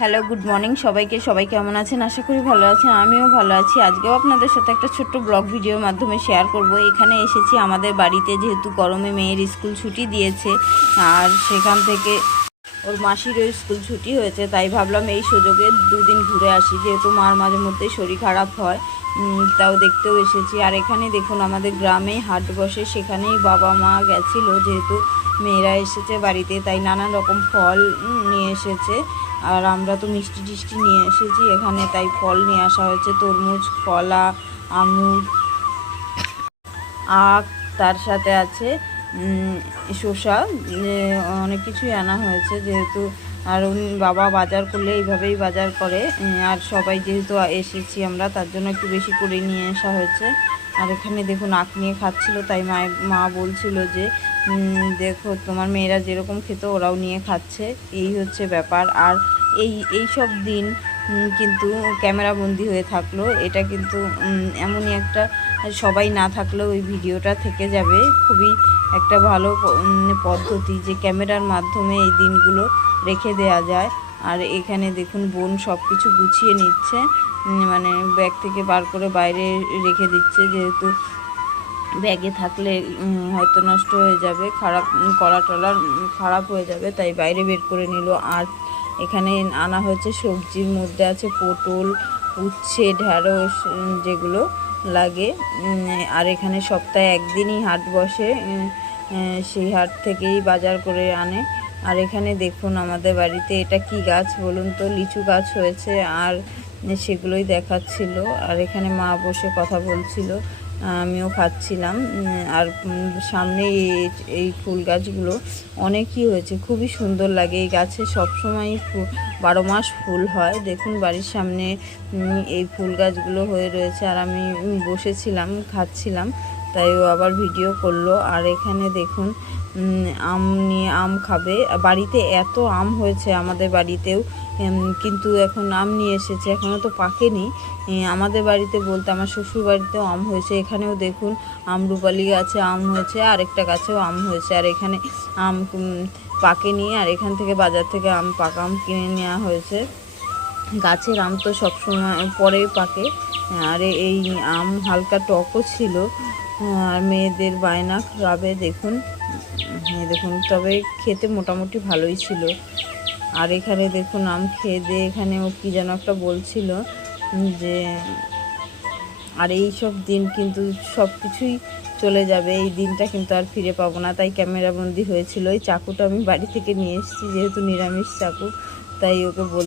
Hello, good morning সবাইকে। সবাই কেমন আছেন? আশা করি ভালো আছেন। আমিও ভালো আছি। আজকেও আপনাদের সাথে একটা ছোট্ট ব্লগ ভিডিওর মাধ্যমে শেয়ার করব। এখানে এসেছি আমাদের বাড়িতে, যেহেতু গরমে মেয়ের স্কুল ছুটি দিয়েছে আর সেখান থেকে ওর মাসিরও স্কুল ছুটি হয়েছে, তাই ভাবলাম এই সুযোগে দুদিন ঘুরে আসি, যেহেতু মার মাঝে মধ্যে শরীর খারাপ হয়। তাও দেখতেও এসেছি। আর এখানে দেখুন আমাদের গ্রামে হাট বসে, সেখানেই বাবা মা গেছিলো, যেহেতু মেয়েরা এসেছে বাড়িতে, তাই নানান রকম ফল নিয়ে এসেছে। আর আমরা তো মিষ্টি টিষ্টি নিয়ে এসেছি এখানে, তাই ফল নিয়ে আসা হয়েছে, তরমুজ, কলা, আঙুর, আখ, তার সাথে আছে শসা, অনেক কিছুই আনা হয়েছে যেহেতু। আর বাবা বাজার করলে এইভাবেই বাজার করে। আর সবাই যেহেতু এসেছি আমরা, তার জন্য একটু বেশি করে নিয়ে আসা হয়েছে। আর এখানে দেখুন আখ নিয়ে খাচ্ছিল, তাই মা বলছিল যে দেখো তোমার মেয়েরা যেরকম খেত ওরাও নিয়ে খাচ্ছে, এই হচ্ছে ব্যাপার। আর এই সব দিন কিন্তু ক্যামেরাবন্দি হয়ে থাকলো, এটা কিন্তু এমনই একটা, সবাই না থাকলেও ওই ভিডিওটা থেকে যাবে। খুবই একটা ভালো পদ্ধতি যে ক্যামেরার মাধ্যমে এই দিনগুলো রেখে দেওয়া যায়। আর এখানে দেখুন বোন সব কিছু গুছিয়ে নিচ্ছে, মানে ব্যাগ থেকে বার করে বাইরে রেখে দিচ্ছে, যেহেতু ব্যাগে থাকলে হয়তো নষ্ট হয়ে যাবে, কলা টলা খারাপ হয়ে যাবে, তাই বাইরে বের করে নিল। আর এখানে আনা হয়েছে সবজির মধ্যে আছে পটল, উচ্ছে, ঢ্যাঁড়স, যেগুলো লাগে। আর এখানে সপ্তাহে একদিনই হাট বসে, সেই হাট থেকেই বাজার করে আনে। আর এখানে দেখুন আমাদের বাড়িতে এটা কি গাছ বলুন তো, লিচু গাছ হয়েছে, আর সেগুলোই দেখাচ্ছিল। আর এখানে মা বসে কথা বলছিল, আমিও খাচ্ছিলাম। আর সামনে এই ফুল গাছগুলো অনেকই হয়েছে, খুবই সুন্দর লাগে। এই গাছে সবসময় 12 মাস ফুল হয়। দেখুন বাড়ির সামনে এই ফুল গাছগুলো হয়ে রয়েছে, আর আমি বসেছিলাম খাচ্ছিলাম, তাই ও আবার ভিডিও করলো। আর এখানে দেখুন আম খাবে। বাড়িতে এত আম হয়েছে আমাদের বাড়িতেও, কিন্তু এখন আম নিয়ে এসেছে, এখনও তো পাকেনি। আমাদের বাড়িতে বলতে আমার শ্বশুর বাড়িতেও আম হয়েছে। এখানেও দেখুন আমরুপালি গাছে আম হয়েছে, আরেকটা গাছেও আম হয়েছে। আর এখানে আম পাকেনি, আর এখান থেকে বাজার থেকে পাকা আম কিনে নেওয়া হয়েছে। গাছের আম তো সবসময় পরেই পাকে। আর এই আম হালকা টকও ছিল, আর মেয়েদের বায়না খাবে দেখুন। দেখুন তবে খেতে মোটামুটি ভালোই ছিল। আর এখানে দেখুন আম খেয়ে দিয়ে এখানে ও কী যেন একটা বলছিল যে, আর এই সব দিন কিন্তু সব কিছুই চলে যাবে, এই দিনটা কিন্তু আর ফিরে পাবো না, তাই ক্যামেরাবন্দি হয়েছিল। এই চাকুটা আমি বাড়ি থেকে নিয়ে এসেছি, যেহেতু নিরামিষ চাকু, তাই ওকে